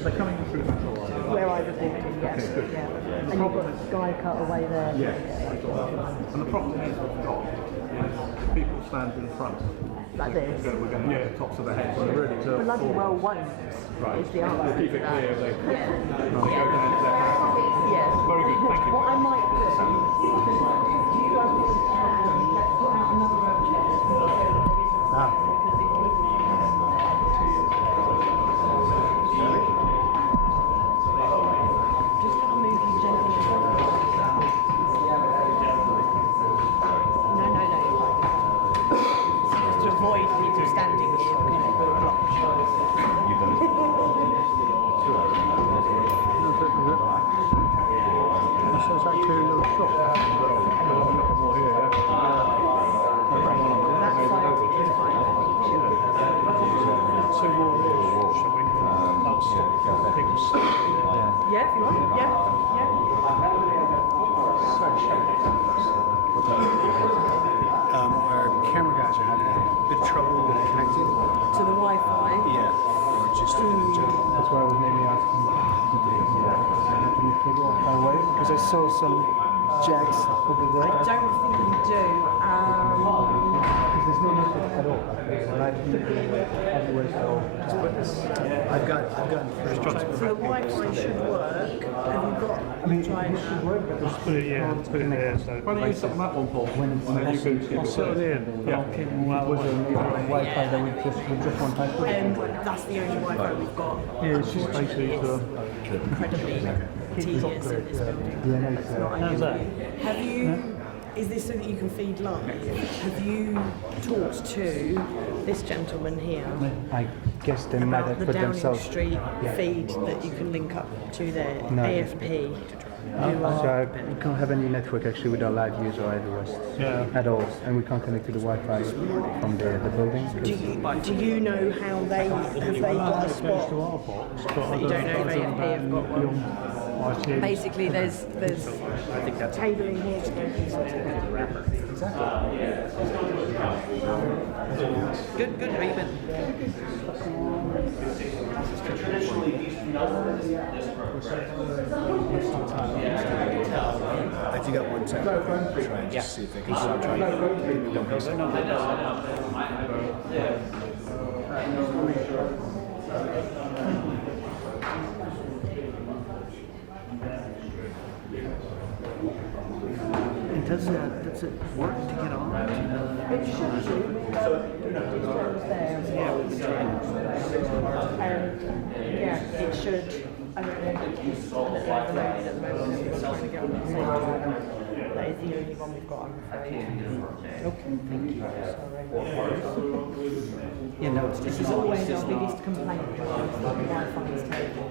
They're coming through the door. Where I reported, yes. Okay, good. Yeah. And you've got a sky cut away there. Yeah. And the problem is we've got people stand in front. Like this. We're going to get the tops of their heads. So they're ready to Bloody well won't. Right. Is the answer. We'll keep it clear. They go Yeah. down to their hands. Yes. Very good, thank you. What I might do, do you guys want to let's put out another just going to move you gently along. No, you're fine. Just to avoid people standing here because it will block. So it's like two little shops. More here. That side is fine. So we'll shall we? That'll stop people. Yeah, if you want. Yeah. Our camera guys are having a bit of trouble connecting. To the Wi-Fi. Yeah. Or just to the That's why I was mainly asking. because I saw some jacks over I there. don't think we do. There's no network at all. Live everywhere, so just put this. I've got first So the Wi-Fi should work. Have you got? I mean, it should work, but just put it, put it there. So why don't you sit on that one, Paul? And then you can. I'll sit on the end. Yeah. Was there Wi-Fi that we just one time? That's the only Wi-Fi we've got. Yeah, it's just basically It's incredibly tedious in this building. It's not ideal. Have you? Is this so that you can feed live? Have you talked to this gentleman here I guess they might about have the put Downing themselves. Street feed that you can link up to their No. AFP? So we can't have any network actually with our live user at all, and we can't connect to the Wi-Fi from the building. Do you know how they have they got a spot? to our box, but You don't know if AFP have got one. Basically, there's cabling here to go these sorts of things. Good. How you been? If you got one second, try and just see if they can start trying. And does it work to get on? It should do. Yeah, we've been trying. Yeah, it should. I don't know. It's a little overloaded at the moment. We're trying to get on the same time. That is the only one we've got, I'm afraid. Okay, thank you. Sorry. Yeah, no, it's This is always our biggest complaint. The Wi-Fi is terrible.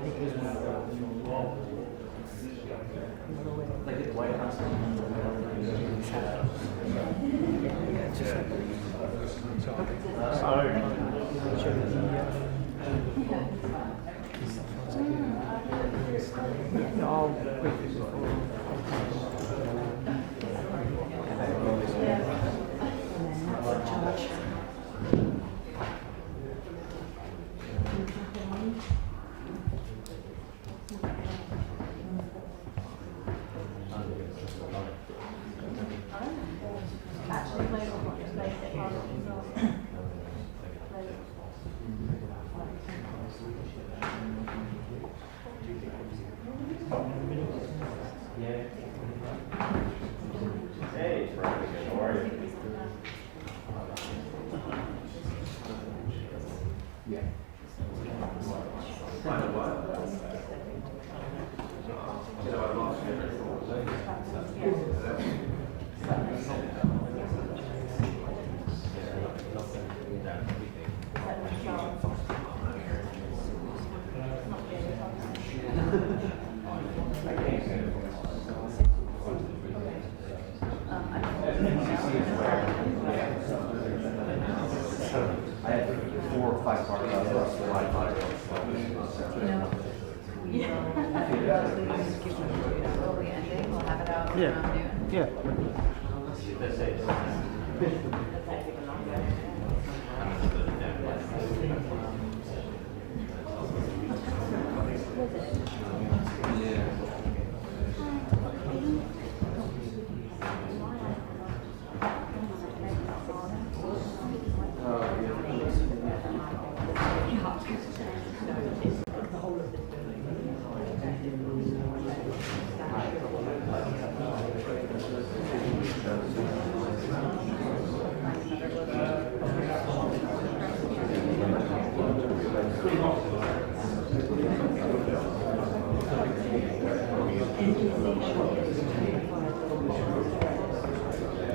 Yeah.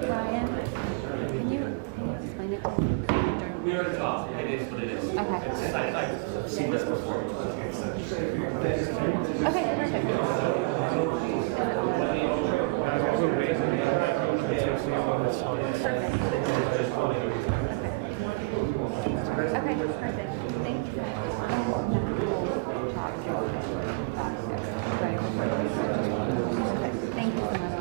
Ryan, can you explain it? We already talked. It is what it is. Okay. I've seen this before. Okay, perfect. Okay, perfect. Thank you. Thank you so much.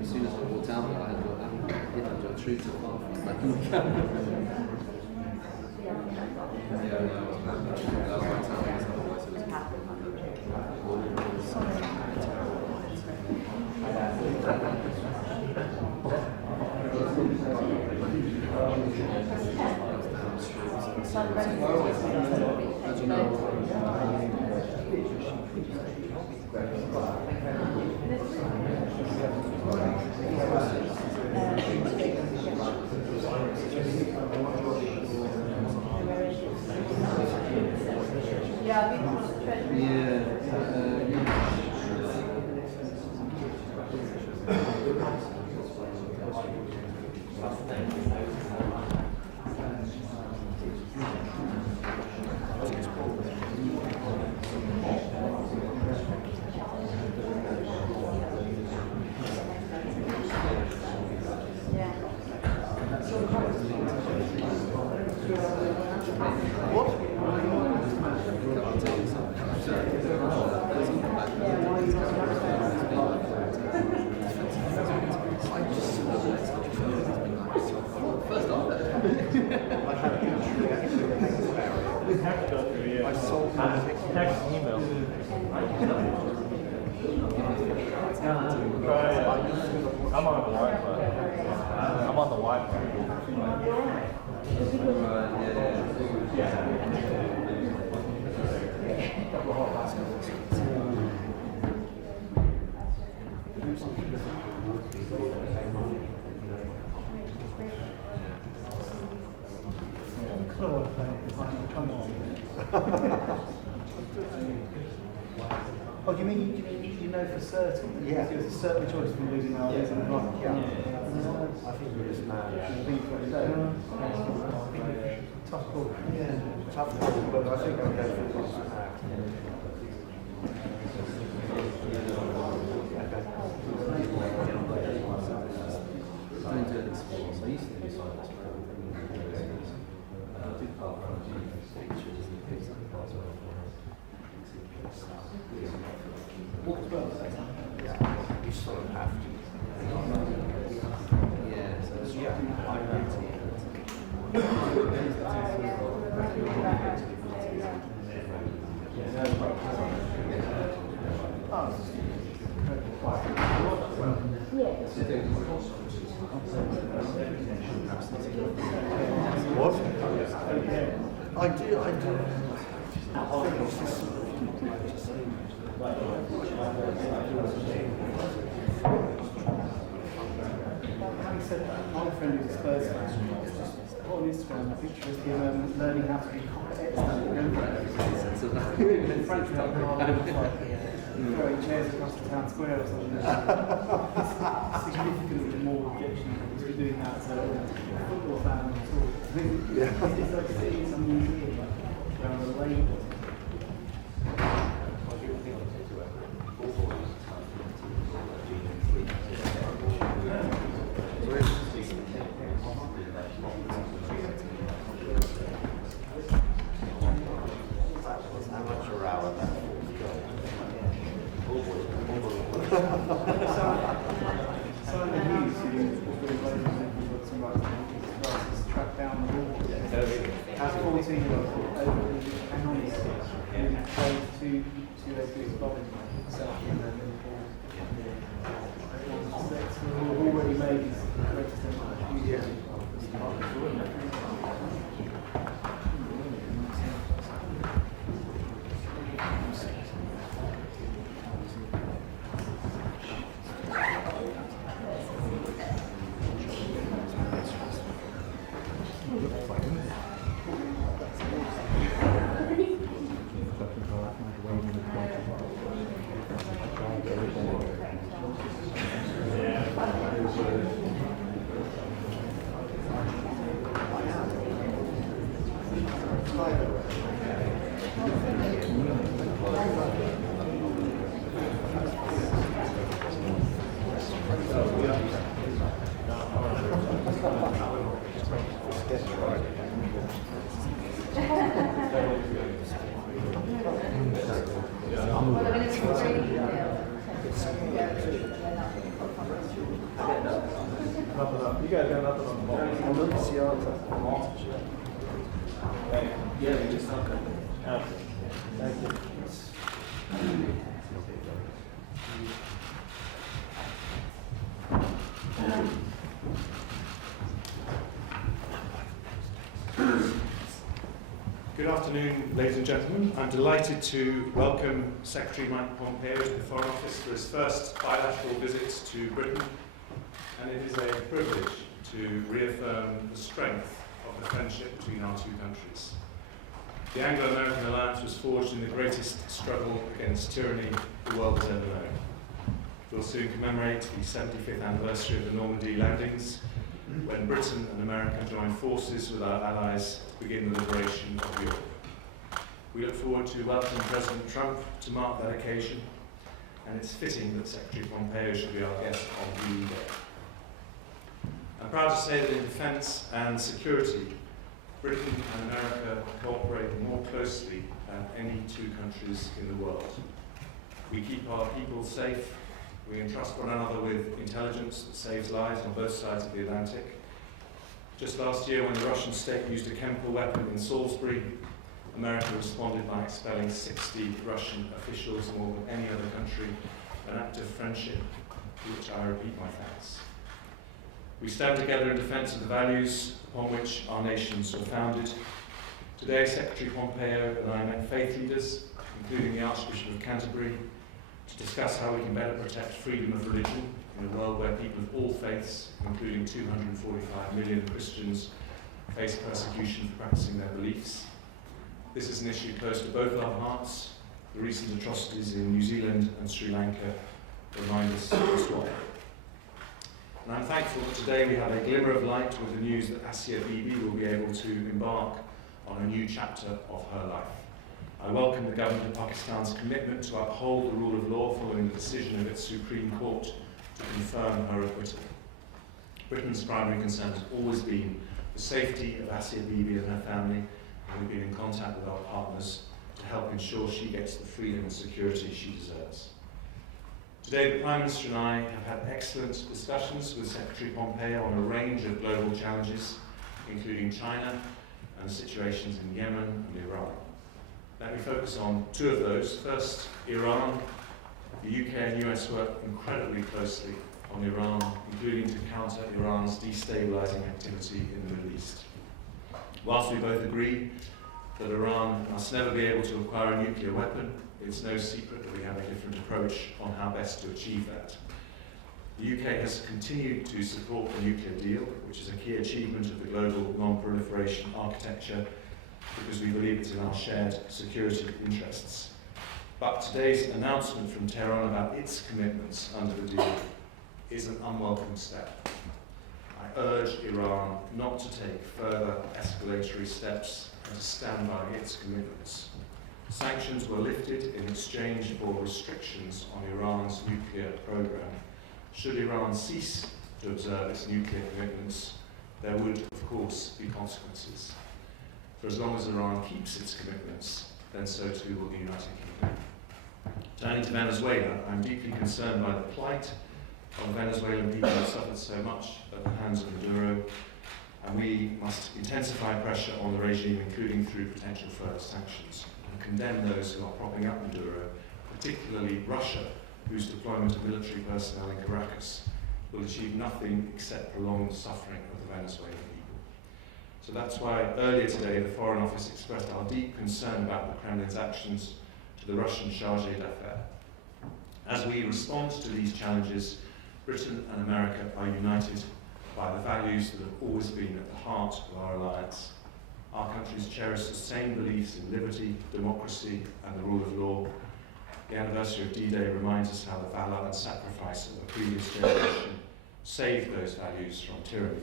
As soon as I walked out, I had a true to laugh. Text, email. I'm on the Wi-Fi. I'm on the Wi-Fi. Come on. Oh, do you mean you know for certain? Yeah. It's a certain choice from losing our legs and right. Yeah. I think we're just mad. Tough call. Yeah. Tough call, but I think I'll go for this. I used to do science. I did part of pictures and things like that. You sort of have to. Yeah, so it's What? I do. Having said that, my friend who's a Spurs fan, just put on Instagram a picture of him learning how to be in French, throwing chairs across the town square or something. Significantly more objectionable to doing that to a football fan at all. It's like seeing some museum around a lake. Tracked down the ball. As 14-year-old, over the Canoes, and played two big bombing himself in the Liverpool. We've already made his greatest impact. You guys got nothing on the ball. Yeah, we just okay. Thank you. Good afternoon, ladies and gentlemen. I'm delighted to welcome Secretary Mike Pompeo to the Foreign Office for his first bilateral visit to Britain, and it is a privilege to reaffirm the strength of the friendship between our two countries. The Anglo-American alliance was forged in the greatest struggle against tyranny the world has ever known. We'll soon commemorate the 75th anniversary of the Normandy landings, when Britain and America joined forces with our allies to begin the liberation of Europe. We look forward to welcoming President Trump to mark that occasion, and it's fitting that Secretary Pompeo should be our guest on the day. I'm proud to say that in defence and security, Britain and America cooperate more closely than any two countries in the world. We keep our people safe. We entrust one another with intelligence that saves lives on both sides of the Atlantic. Just last year, when the Russian state used a chemical weapon in Salisbury, America responded by expelling 60 Russian officials, more than any other country, an act of friendship, for which I repeat my thanks. We stand together in defence of the values upon which our nations were founded. Today, Secretary Pompeo and I met faith leaders, including the Archbishop of Canterbury, to discuss how we can better protect freedom of religion in a world where people of all faiths, including 245 million Christians, face persecution for practicing their beliefs. This is an issue close to both our hearts. The recent atrocities in New Zealand and Sri Lanka remind us just why. And I'm thankful that today we have a glimmer of light with the news that Asia Bibi will be able to embark on a new chapter of her life. I welcome the government of Pakistan's commitment to uphold the rule of law following the decision of its Supreme Court to confirm her acquittal. Britain's primary concern has always been the safety of Asia Bibi and her family, and we've been in contact with our partners to help ensure she gets the freedom and security she deserves. Today, the Prime Minister and I have had excellent discussions with Secretary Pompeo on a range of global challenges, including China and the situations in Yemen and Iran. Let me focus on two of those. First, Iran. The UK and US work incredibly closely on Iran, including to counter Iran's destabilizing activity in the Middle East. Whilst we both agree that Iran must never be able to acquire a nuclear weapon, it's no secret that we have a different approach on how best to achieve that. The UK has continued to support the nuclear deal, which is a key achievement of the global non-proliferation architecture, because we believe it's in our shared security interests. But today's announcement from Tehran about its commitments under the deal is an unwelcome step. I urge Iran not to take further escalatory steps and to stand by its commitments. Sanctions were lifted in exchange for restrictions on Iran's nuclear program. Should Iran cease to observe its nuclear commitments, there would, of course, be consequences. For as long as Iran keeps its commitments, then so too will the United Kingdom. Turning to Venezuela, I'm deeply concerned by the plight of the Venezuelan people who suffered so much at the hands of Maduro, and we must intensify pressure on the regime, including through potential further sanctions, and condemn those who are propping up Maduro, particularly Russia, whose deployment of military personnel in Caracas will achieve nothing except prolong the suffering of the Venezuelan people. So that's why earlier today the Foreign Office expressed our deep concern about the Kremlin's actions to the Russian chargé d'affaires. As we respond to these challenges, Britain and America are united by the values that have always been at the heart of our alliance. Our countries cherish the same beliefs in liberty, democracy, and the rule of law. The anniversary of D-Day reminds us how the valour and sacrifice of a previous generation saved those values from tyranny,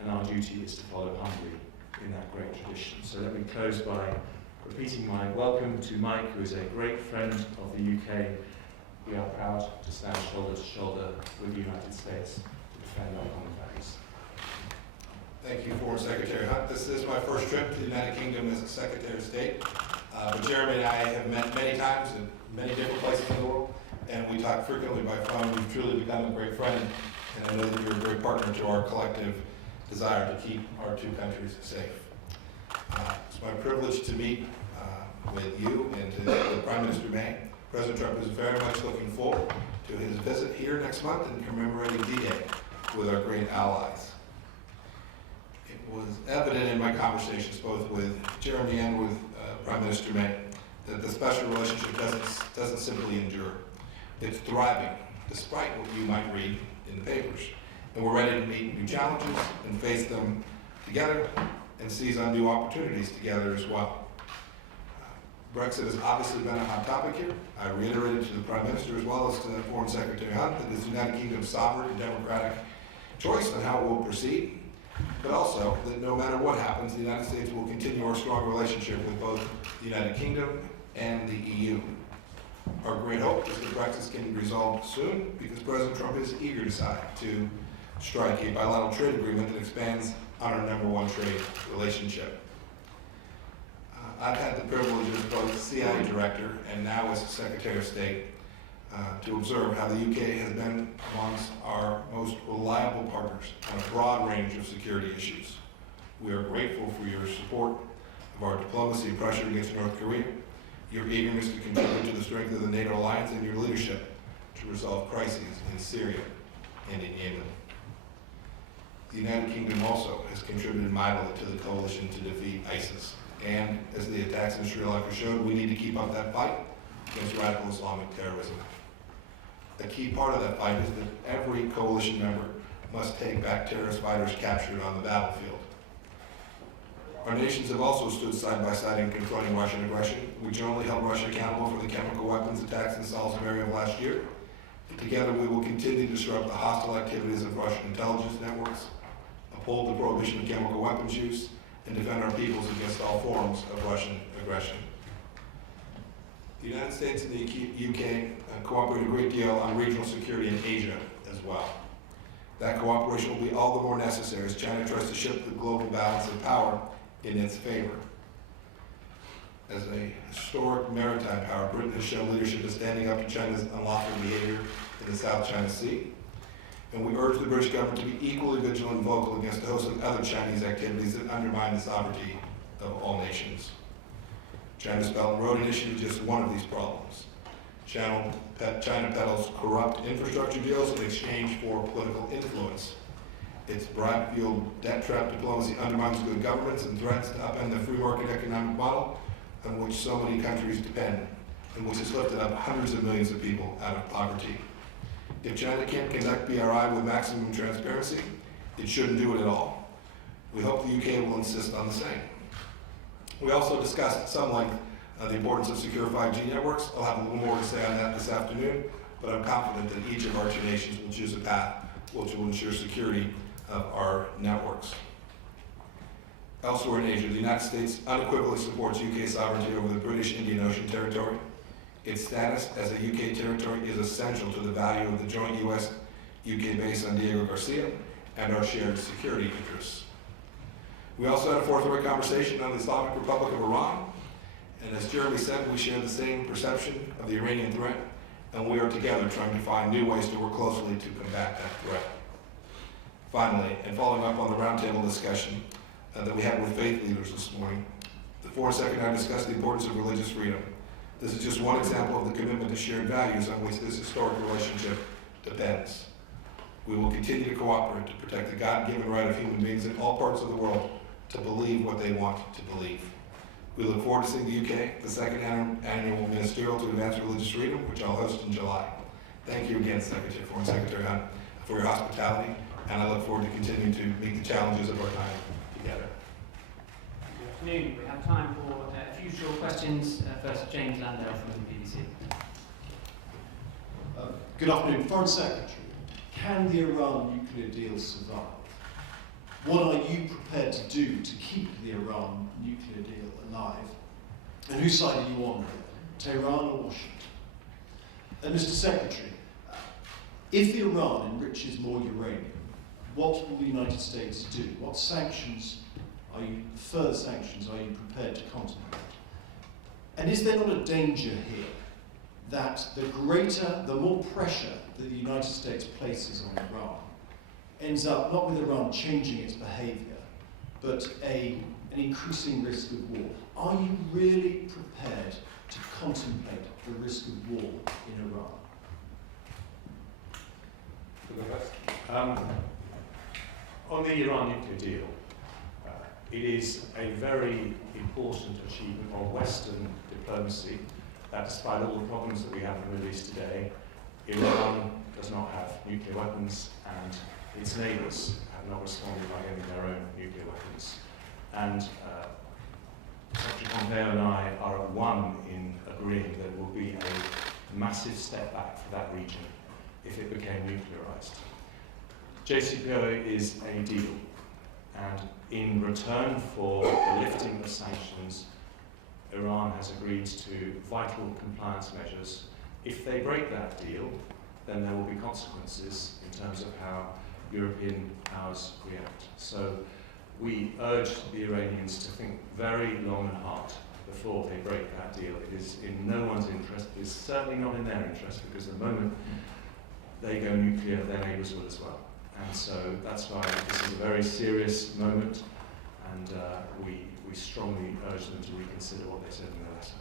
and our duty is to follow humbly in that great tradition. So let me close by repeating my welcome to Mike, who is a great friend of the UK. We are proud to stand shoulder to shoulder with the United States to defend our common values. Thank you, Foreign Secretary Hunt. This is my first trip to the United Kingdom as a Secretary of State. But Jeremy and I have met many times in many different places in the world, and we talk frequently by phone. We've truly become a great friend, and I know that you're a great partner to our collective desire to keep our two countries safe. It's my privilege to meet with you and to the Prime Minister May. President Trump is very much looking forward to his visit here next month and commemorating D-Day with our great allies. It was evident in my conversations both with Jeremy and with Prime Minister May that the special relationship doesn't simply endure. It's thriving, despite what you might read in the papers. And we're ready to meet new challenges and face them together and seize on new opportunities together as well. Brexit has obviously been a hot topic here. I reiterated to the Prime Minister as well as to the Foreign Secretary Hunt that it's the United Kingdom's sovereign and democratic choice on how it will proceed, but also that no matter what happens, the United States will continue our strong relationship with both the United Kingdom and the EU. Our great hope is that Brexit can be resolved soon because President Trump is eager to strike a bilateral trade agreement that expands on our #1 trade relationship. I've had the privilege as both CIA Director and now as Secretary of State to observe how the UK has been amongst our most reliable partners on a broad range of security issues. We are grateful for your support of our diplomacy and pressure against North Korea, your eagerness to contribute to the strength of the NATO alliance, and your leadership to resolve crises in Syria and in Yemen. The United Kingdom also has contributed mightily to the coalition to defeat ISIS. And as the attacks in Sri Lanka showed, we need to keep up that fight against radical Islamic terrorism. A key part of that fight is that every coalition member must take back terrorist fighters captured on the battlefield. Our nations have also stood side by side in confronting Russian aggression. We jointly held Russia accountable for the chemical weapons attacks in Salisbury of last year. And together we will continue to disrupt the hostile activities of Russian intelligence networks, uphold the prohibition of chemical weapons use, and defend our peoples against all forms of Russian aggression. The United States and the UK cooperate a great deal on regional security in Asia as well. That cooperation will be all the more necessary as China tries to shift the global balance of power in its favor. As a historic maritime power, Britain has shown leadership in standing up to China's unlawful behavior in the South China Sea. And we urge the British government to be equally vigilant and vocal against a host of other Chinese activities that undermine the sovereignty of all nations. China's Belt and Road Initiative is just one of these problems. China peddles corrupt infrastructure deals in exchange for political influence. Its bribe-fueled debt trap diplomacy undermines good governments and threatens to upend the free market economic model on which so many countries depend, and which has lifted up hundreds of millions of people out of poverty. If China can't conduct BRI with maximum transparency, it shouldn't do it at all. We hope the UK will insist on the same. We also discussed at some length the importance of secure 5G networks. I'll have a little more to say on that this afternoon, but I'm confident that each of our two nations will choose a path which will ensure security of our networks. Elsewhere in Asia, the United States unequivocally supports UK sovereignty over the British Indian Ocean Territory. Its status as a UK territory is essential to the value of the joint US-UK base on Diego Garcia and our shared security interests. We also had a forthright conversation on the Islamic Republic of Iran, and as Jeremy said, we share the same perception of the Iranian threat, and we are together trying to find new ways to work closely to combat that threat. Finally, and following up on the roundtable discussion that we had with faith leaders this morning, the Foreign Secretary and I discussed the importance of religious freedom. This is just one example of the commitment to shared values on which this historic relationship depends. We will continue to cooperate to protect the God-given right of human beings in all parts of the world to believe what they want to believe. We look forward to seeing the UK, the second annual Ministerial to Advance Religious Freedom, which I'll host in July. Thank you again, Foreign Secretary Hunt, for your hospitality, and I look forward to continuing to meet the challenges of our time together. Good afternoon. We have time for a few short questions. First, James Landale from the BBC. Good afternoon. Foreign Secretary, can the Iran nuclear deal survive? What are you prepared to do to keep the Iran nuclear deal alive? And whose side are you on here, Tehran or Washington? And Mr. Secretary, if Iran enriches more uranium, what will the United States do? What further sanctions are you prepared to contemplate? And is there not a danger here that the more pressure that the United States places on Iran ends up not with Iran changing its behavior, but an increasing risk of war? Are you really prepared to contemplate the risk of war in Iran? On the Iran nuclear deal, it is a very important achievement of Western diplomacy that despite all the problems that we have in the Middle East today, Iran does not have nuclear weapons and its neighbours have not responded by getting their own nuclear weapons. And Secretary Pompeo and I are at one in agreeing that it will be a massive step back for that region if it became nuclearised. JCPOA is a deal, and in return for the lifting of sanctions, Iran has agreed to vital compliance measures. If they break that deal, then there will be consequences in terms of how European powers react. So we urge the Iranians to think very long and hard before they break that deal. It is in no one's interest. It is certainly not in their interest, because the moment they go nuclear, their neighbours will as well. And so that's why this is a very serious moment, and we strongly urge them to reconsider what they said in their letter.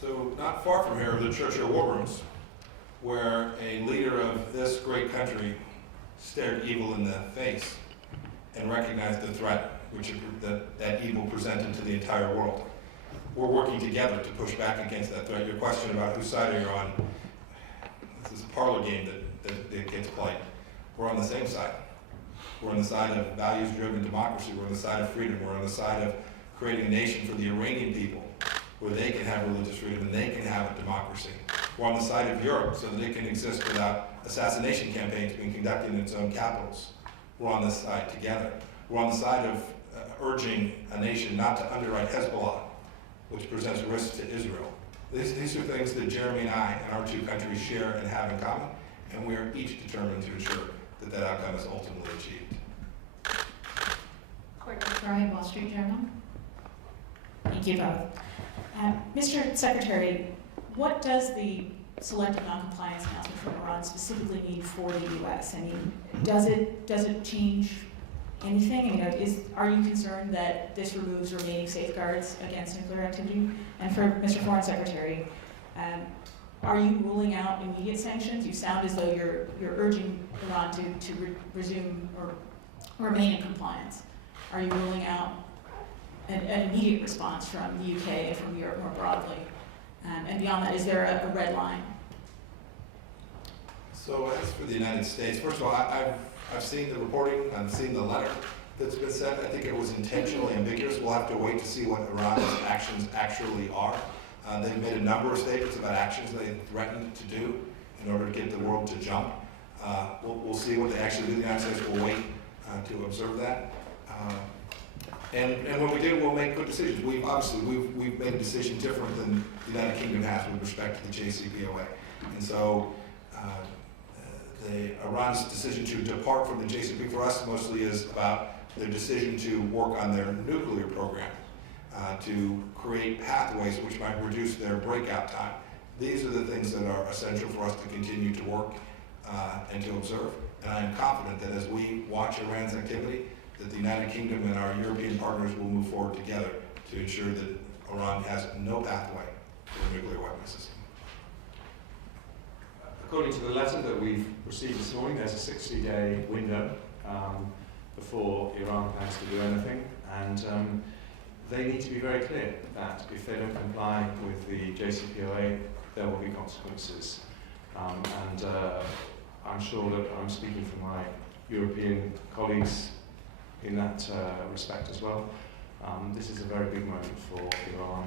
So not far from here are the Churchill war rooms, where a leader of this great country stared evil in the face and recognized the threat which that evil presented to the entire world. We're working together to push back against that threat. Your question about whose side are you on, this is a parlor game that gets played. We're on the same side. We're on the side of values-driven democracy. We're on the side of freedom. We're on the side of creating a nation for the Iranian people where they can have religious freedom and they can have a democracy. We're on the side of Europe so that it can exist without assassination campaigns being conducted in its own capitals. We're on this side together. We're on the side of urging a nation not to underwrite Hezbollah, which presents risks to Israel. These are things that Jeremy and I and our two countries share and have in common, and we are each determined to ensure that that outcome is ultimately achieved. Courtney Bryan, Wall Street Journal. Thank you both. Mr. Secretary, what does the selective noncompliance announcement from Iran specifically mean for the U.S.? I mean, does it change anything? I mean, are you concerned that this removes remaining safeguards against nuclear activity? And for Mr. Foreign Secretary, are you ruling out immediate sanctions? You sound as though you're urging Iran to resume or remain in compliance. Are you ruling out an immediate response from the UK and from Europe more broadly? And beyond that, is there a red line? So as for the United States, first of all, I've seen the reporting, I've seen the letter that's been sent. I think it was intentionally ambiguous. We'll have to wait to see what Iran's actions actually are. They've made a number of statements about actions they threatened to do in order to get the world to jump. We'll see what they actually do. The United States will wait to observe that. And when we do, we'll make good decisions. We've made a decision different than the United Kingdom has with respect to the JCPOA. And so Iran's decision to depart from the JCPOA for us mostly is about their decision to work on their nuclear program, to create pathways which might reduce their breakout time. These are the things that are essential for us to continue to work and to observe. And I am confident that as we watch Iran's activity, that the United Kingdom and our European partners will move forward together to ensure that Iran has no pathway to a nuclear weapons system. According to the letter that we've received this morning, there's a 60-day window before Iran plans to do anything, and they need to be very clear that if they don't comply with the JCPOA, there will be consequences. And I'm sure that I'm speaking for my European colleagues in that respect as well. This is a very big moment for Iran.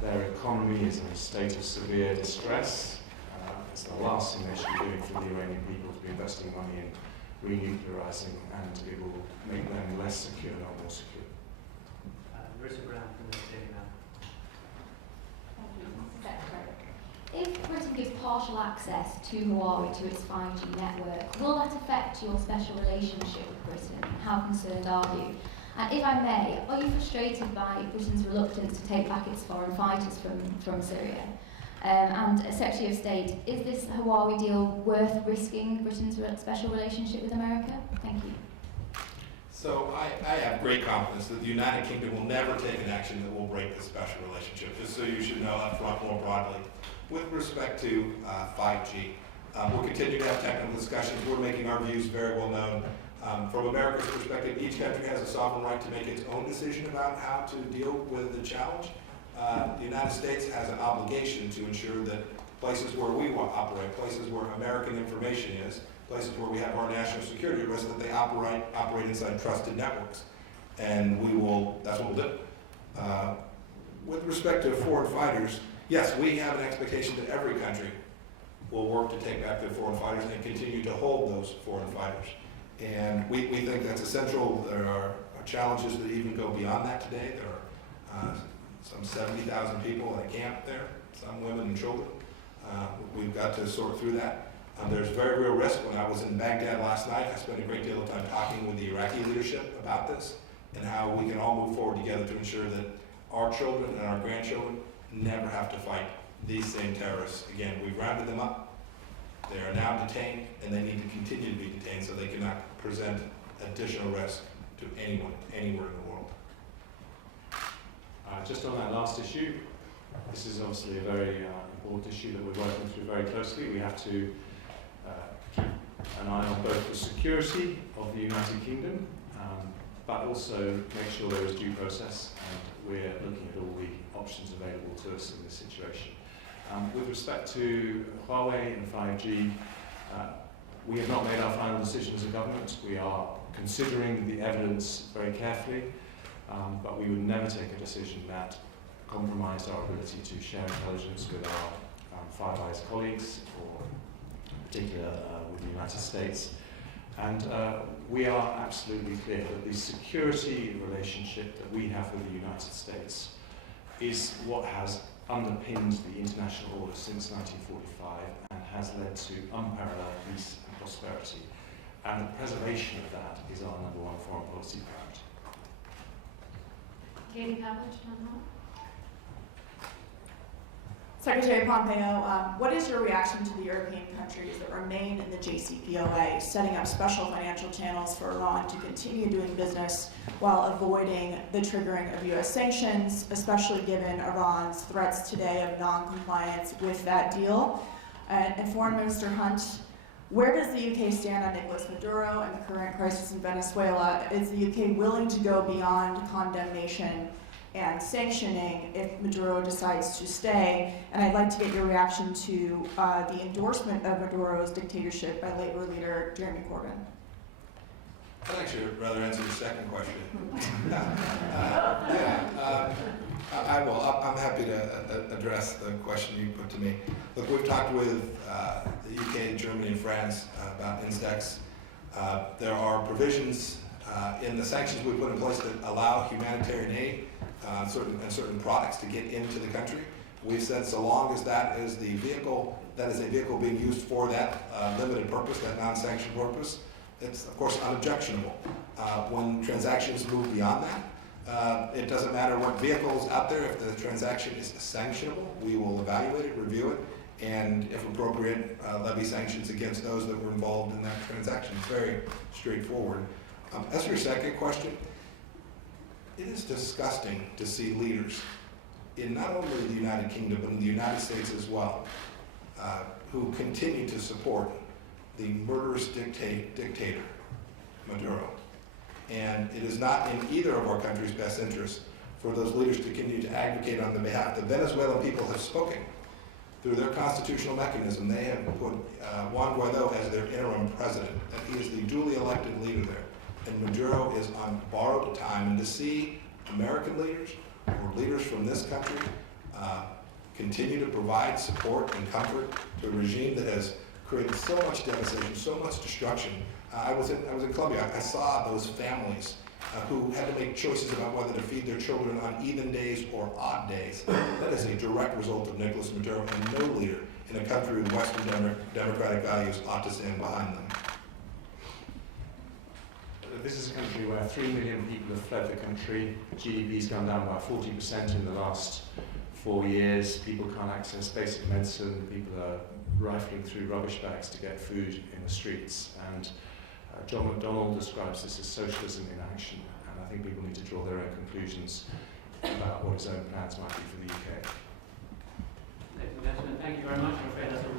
Their economy is in a state of severe distress. It's the last thing they should be doing for the Iranian people to be investing money in renuclearizing, and it will make them less secure, not more secure. Marissa Brown from the Daily Mail. Thank you, Mr. Secretary. If Britain gives partial access to Huawei to its 5G network, will that affect your special relationship with Britain? How concerned are you? And if I may, are you frustrated by Britain's reluctance to take back its foreign fighters from Syria? And Secretary of State, is this Huawei deal worth risking Britain's special relationship with America? Thank you. So I have great confidence that the United Kingdom will never take an action that will break this special relationship, just so you should know up front more broadly. With respect to 5G, we'll continue to have technical discussions. We're making our views very well known. From America's perspective, each country has a sovereign right to make its own decision about how to deal with the challenge. The United States has an obligation to ensure that places where we operate, places where American information is, places where we have our national security risk, that they operate inside trusted networks. And that's what we'll do. With respect to foreign fighters, yes, we have an expectation that every country will work to take back their foreign fighters and continue to hold those foreign fighters. And we think that's essential. There are challenges that even go beyond that today. There are some 70,000 people in a camp there, some women and children. We've got to sort through that. There's very real risk. When I was in Baghdad last night, I spent a great deal of time talking with the Iraqi leadership about this and how we can all move forward together to ensure that our children and our grandchildren never have to fight these same terrorists again. We've rounded them up. They are now detained, and they need to continue to be detained so they cannot present additional risk to anyone, anywhere in the world. Just on that last issue, this is obviously a very important issue that we're working through very closely. We have to keep an eye on both the security of the United Kingdom, but also make sure there is due process, and we're looking at all the options available to us in this situation. With respect to Huawei and 5G, we have not made our final decision as a government. We are considering the evidence very carefully, but we would never take a decision that compromised our ability to share intelligence with our Five Eyes colleagues, or in particular with the United States. And we are absolutely clear that the security relationship that we have with the United States is what has underpinned the international order since 1945 and has led to unparalleled peace and prosperity. And the preservation of that is our #1 foreign policy priority. Katie Pavlich, Town Hall. Secretary Pompeo, what is your reaction to the European countries that remain in the JCPOA, setting up special financial channels for Iran to continue doing business while avoiding the triggering of U.S. sanctions, especially given Iran's threats today of non-compliance with that deal? And Foreign Minister Hunt, where does the UK stand on Nicolas Maduro and the current crisis in Venezuela? Is the UK willing to go beyond condemnation and sanctioning if Maduro decides to stay? And I'd like to get your reaction to the endorsement of Maduro's dictatorship by Labour leader Jeremy Corbyn. I'd actually rather answer the second question. I will. I'm happy to address the question you put to me. Look, we've talked with the UK, Germany, and France about Instex. There are provisions in the sanctions we put in place that allow humanitarian aid certain products to get into the country. We've said so long as that is a vehicle being used for that limited purpose, that non-sanctioned purpose, it's of course unobjectionable. When transactions move beyond that, it doesn't matter what vehicle is out there. If the transaction is sanctionable, we will evaluate it, review it, and if appropriate, levy sanctions against those that were involved in that transaction. It's very straightforward. As for your second question, it is disgusting to see leaders in not only the United Kingdom, but in the United States as well, who continue to support the murderous dictator, Maduro. And it is not in either of our countries' best interest for those leaders to continue to advocate on the behalf. The Venezuelan people have spoken. Through their constitutional mechanism, they have put Juan Guaido as their interim president, and he is the duly elected leader there. And Maduro is on borrowed time. And to see American leaders or leaders from this country continue to provide support and comfort to a regime that has created so much devastation, so much destruction. I was in Colombia. I saw those families who had to make choices about whether to feed their children on even days or odd days. That is a direct result of Nicolas Maduro, and no leader in a country with Western democratic values ought to stand behind them. This is a country where 3 million people have fled the country. GDP's gone down by 40% in the last 4 years. People can't access basic medicine. People are rifling through rubbish bags to get food in the streets. And John McDonnell describes this as socialism in action. And I think people need to draw their own conclusions about what his own plans might be for the UK. Ladies and gentlemen, thank you very much. I'm afraid that's all